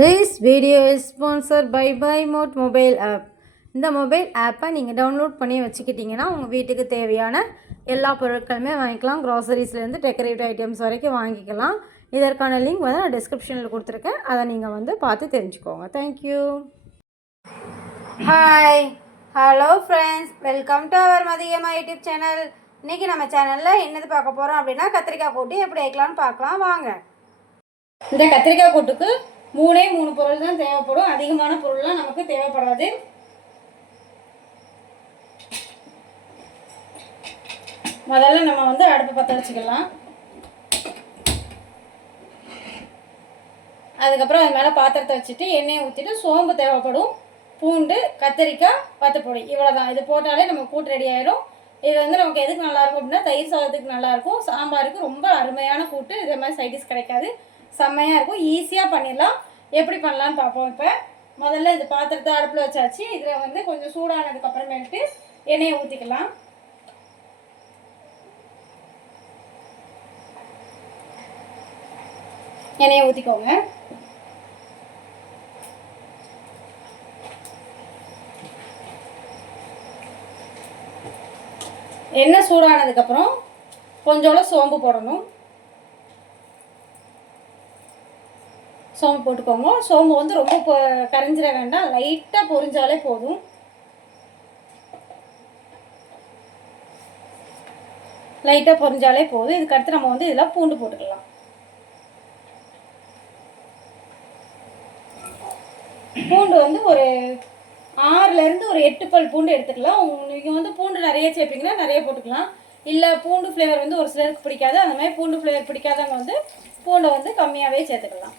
This video is sponsored by BuyMode mobile app. இந்த mobile ஆப்பை நீங்கள் டவுன்லோட் பண்ணி வச்சுக்கிட்டிங்கன்னா உங்கள் வீட்டுக்கு தேவையான எல்லா பொருட்களுமே வாங்கிக்கலாம். க்ராசரிஸ்லேருந்து டெக்கரேட்டிவ் ஐட்டம்ஸ் வரைக்கும் வாங்கிக்கலாம். இதற்கான லிங்க் வந்து நான் டிஸ்கிரிப்ஷனில் கொடுத்துருக்கேன். அதை நீங்கள் வந்து பார்த்து தெரிஞ்சுக்கோங்க. Thank you. Hi, hello friends, welcome to our Mathiyamma YouTube channel. இன்றைக்கி நம்ம சேனலில் என்னது பார்க்க போகிறோம் அப்படின்னா கத்திரிக்காய் கூட்டு எப்படி வைக்கலாம்னு பார்க்கலாம் வாங்க. இந்த கத்திரிக்காய் கூட்டுக்கு மூணு பொருள் தான் தேவைப்படும். அதிகமான பொருள்லாம் நமக்கு தேவைப்படாது. முதல்ல நம்ம வந்து அடுப்பு பற்ற வச்சுக்கலாம். அதுக்கப்புறம் அது மேலே பாத்திரத்தை வச்சுட்டு எண்ணெயை ஊற்றிட்டு சோம்பு தேவைப்படும், பூண்டு, கத்திரிக்காய், பத்துப்பொடி, இவ்வளோதான். இது போட்டாலே நம்ம கூட்டு ரெடி ஆகிடும். இது வந்து நமக்கு எதுக்கு நல்லாயிருக்கும் அப்படின்னா தயிர் சாதத்துக்கு நல்லாயிருக்கும், சாம்பாருக்கு ரொம்ப அருமையான கூட்டு. இதே மாதிரி சைடிஷ் கிடைக்காது, செம்மையாக இருக்கும். ஈஸியாக பண்ணிடலாம். எப்படி பண்ணலான்னு பார்ப்போம். இப்போ முதல்ல இந்த பாத்திரத்தை அடுப்பில் வச்சாச்சு. இதில் வந்து கொஞ்சம் சூடானதுக்கப்புறமேட்டு எண்ணெயை ஊற்றிக்கலாம். எண்ணெயை ஊற்றிக்கோங்க. எண்ணெய் சூடானதுக்கப்புறம் கொஞ்சோட சோம்பு போடணும். சோம்பு போட்டுக்கோங்க. சோம்பு வந்து ரொம்ப கரைஞ்சிட வேண்டாம், லைட்டாக பொரிஞ்சாலே போதும். லைட்டாக பொரிஞ்சாலே போதும். இதுக்கடுத்து நம்ம வந்து இதில் பூண்டு போட்டுக்கலாம். பூண்டு வந்து ஒரு 6லேருந்து ஒரு 8 பல் பூண்டு எடுத்துக்கலாம். நீங்கள் வந்து பூண்டு நிறைய சேர்ப்பீங்கன்னா நிறைய போட்டுக்கலாம். இல்லை பூண்டு ஃப்ளேவர் வந்து ஒரு சிலருக்கு பிடிக்காது, அந்த மாதிரி பூண்டு ஃப்ளேவர் பிடிக்காதவங்க வந்து பூண்டை வந்து கம்மியாகவே சேர்த்துக்கலாம்.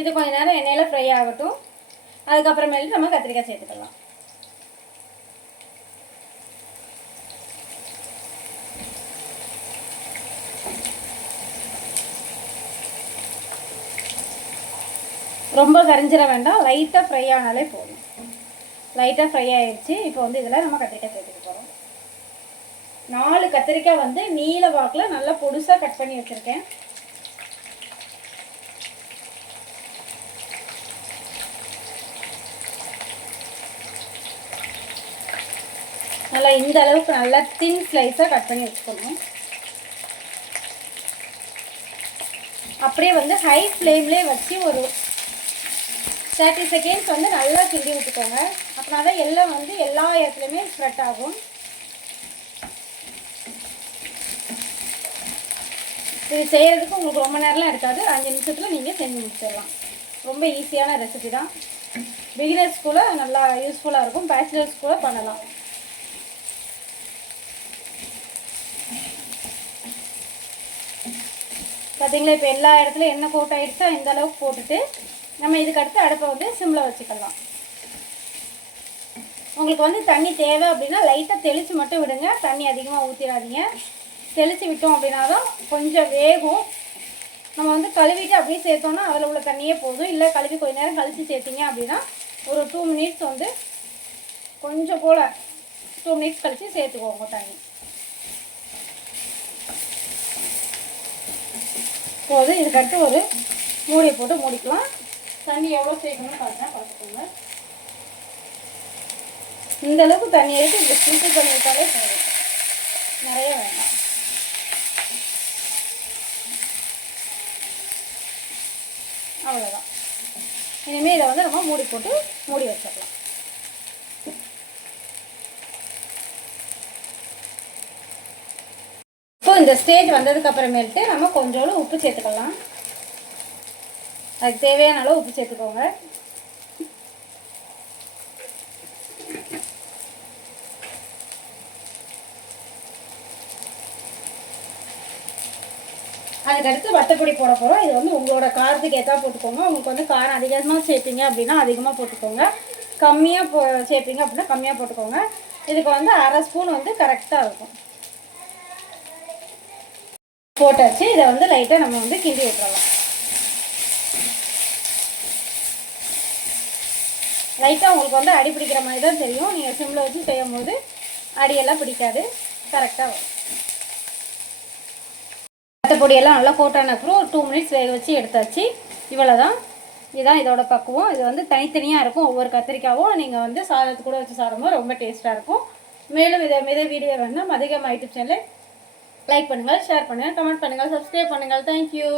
இது கொஞ்சம் நேரம் எண்ணெயில் ஃப்ரை ஆகட்டும். அதுக்கப்புறமேட்டு நம்ம கத்திரிக்காய் சேர்த்துக்கலாம். ரொம்ப கரிஞ்சிட வேண்டாம், லைட்டாக ஃப்ரை ஆனாலே போதும். லைட்டாக ஃப்ரை ஆகிடுச்சு. இப்போ வந்து இதில் நம்ம கத்திரிக்காய் சேர்த்துக்க போகிறோம். 4 கத்திரிக்காய் வந்து நீல வாக்கில் நல்லா பொடுசாக கட் பண்ணி வச்சுருக்கேன். நல்லா இந்த அளவுக்கு நல்லா தின் ஸ்லைஸாக கட் பண்ணி வச்சுக்கணும். அப்படியே வந்து ஹை ஃப்ளேம்லேயே வச்சு ஒரு 30 செகண்ட்ஸ் வந்து நல்லா கிண்டி விட்டுக்கோங்க. அப்படின்னா தான் எல்லாம் வந்து எல்லா இடத்துலையுமே ஸ்ப்ரெட் ஆகும். இது செய்கிறதுக்கு உங்களுக்கு ரொம்ப நேரம்லாம் எடுக்காது, 5 நிமிஷத்தில் நீங்கள் செஞ்சு முடிச்சிடலாம். ரொம்ப ஈஸியான ரெசிபி தான். பிகினர்ஸ் கூட நல்லா யூஸ்ஃபுல்லாக இருக்கும், பேச்சுலர்ஸ் கூட பண்ணலாம். பார்த்தீங்களா, இப்போ எல்லா இடத்துலையும் எண்ணெய் கோட் ஆகிடுச்சா, இந்த அளவுக்கு போட்டுட்டு நம்ம இதுக்கு அடுத்து அடுப்பை வந்து சிம்மில் வச்சுக்கலாம். உங்களுக்கு வந்து தண்ணி தேவை அப்படின்னா லைட்டாக தெளித்து மட்டும் விடுங்க, தண்ணி அதிகமாக ஊற்றிடாதீங்க. தெளித்து விட்டோம் அப்படின்னா தான் கொஞ்சம் வேகும். நம்ம வந்து கழுவிட்டு அப்படியே சேர்த்தோன்னா அதில் உள்ள தண்ணியே போதும். இல்லை கழுவி கொஞ்சம் நேரம் கழித்து சேர்த்திங்க அப்படின்னா ஒரு 2 மினிட்ஸ் வந்து கொஞ்சம் போல் 2 மினிட்ஸ் கழித்து சேர்த்துக்கோங்க தண்ணி போது. இதுக்கடுத்து ஒரு மூடியை போட்டு மூடிக்கலாம். தண்ணி எவ்வளோ சேர்க்கணும்னு பார்த்துக்கோங்க. இந்த அளவுக்கு தண்ணி எடுத்து இப்படி ஃபில்டர் பண்ணி விட்டாலே போதும், நிறைய வேண்டாம். அவ்வளோதான். இனிமேல் இதை வந்து நம்ம மூடி போட்டு மூடி வச்சிடலாம். இப்போ இந்த ஸ்டேஜ் வந்ததுக்கு அப்புறமேட்டு நம்ம கொஞ்சோண்டு உப்பு சேர்த்துக்கலாம். அதுக்கு தேவையான அளவு உப்பு சேர்த்துக்கோங்க. அதுக்கடுத்து வத்தப்பொடி போட போகிறோம். இது வந்து உங்களோட காரத்துக்கு ஏற்றா போட்டுக்கோங்க. உங்களுக்கு வந்து காரம் அதிகமாக சேர்ப்பீங்க அப்படின்னா அதிகமாக போட்டுக்கோங்க, கம்மியாக சேர்ப்பீங்க அப்படின்னா கம்மியாக போட்டுக்கோங்க. இதுக்கு வந்து 1/2 ஸ்பூன் வந்து கரெக்டாக இருக்கும். போட்டாச்சு. இதை வந்து லைட்டாக நம்ம வந்து கிண்டி விட்டுறலாம். லைட்டாக உங்களுக்கு வந்து அடி பிடிக்கிற மாதிரி தான் தெரியும். நீங்கள் சிம்மில் வச்சு செய்யும் போது அடியெல்லாம் பிடிக்காது, கரெக்டாக வரும். பொடியெல்லாம் நல்லா போட்டான அப்புறம் ஒரு 2 மினிட்ஸ் வேக வச்சு எடுத்தாச்சு. இவ்வளோதான். இதுதான் இதோட பக்குவம். இது வந்து தனித்தனியாக இருக்கும். ஒவ்வொரு கத்திரிக்காவும் நீங்கள் வந்து சாதத்து கூட வச்சு சாப்பிடும்போது ரொம்ப டேஸ்ட்டாக இருக்கும். மேலும் இதை வீடியோ வேணுன்னா மதிகம்மா யூடியூப் சேனலை லைக் பண்ணுங்கள், ஷேர் பண்ணுங்கள், கமெண்ட் பண்ணுங்கள், சப்ஸ்கிரைப் பண்ணுங்கள். தேங்க்யூ.